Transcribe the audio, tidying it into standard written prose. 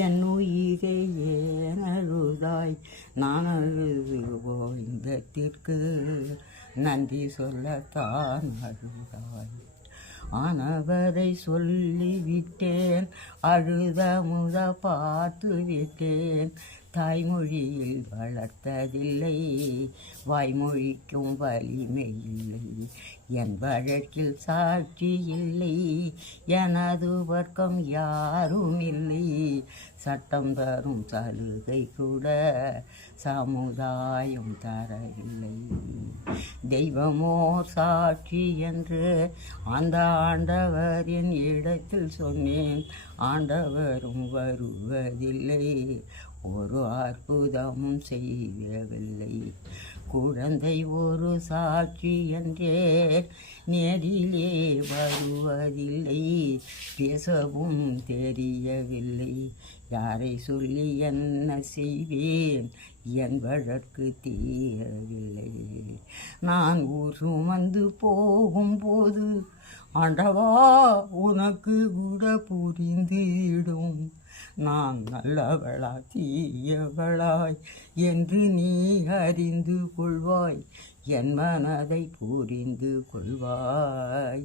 என் உயிரை ஏன் அழுதாய்? நான் அழுது கோவிந்தத்திற்கு நன்றி சொல்லத்தான் அழுதாய். ஆனவரை சொல்லிவிட்டேன், அழுத முத பார்த்து விட்டேன். தாய்மொழியில் வளர்த்ததில்லை, வாய்மொழிக்கும் வலிமை இல்லை. என் வழக்கில் சாட்சி இல்லை, எனது வர்க்கம் யாரும் இல்லை. சட்டம் தரும் சலுகை கூட சமுதாயம் தரவில்லை. தெய்வமோர் சாட்சி என்று அந்த ஆண்டவரின் இடத்தில் சொன்னேன். ஆண்டவரும் வருவதில்லை, ஒரு அற்புதமும் செய்யவில்லை. குழந்தை ஒரு சாட்சி என்றே நேரிலே வருவதில்லை. பேசவும் தெரியவில்லை, யாரை சொல்லி என்ன செய்வேன்? என் வழக்கு தீரவில்லை. நான் ஊர் சுமந்து போகும்போது ஆண்டவா உனக்கு கூட புரிந்திடும், நான் நல்லவளா தீயவளாய் என்று நீ அறிந்து கொள்வாய். என் மனதை புரிந்து கொள்வாய்.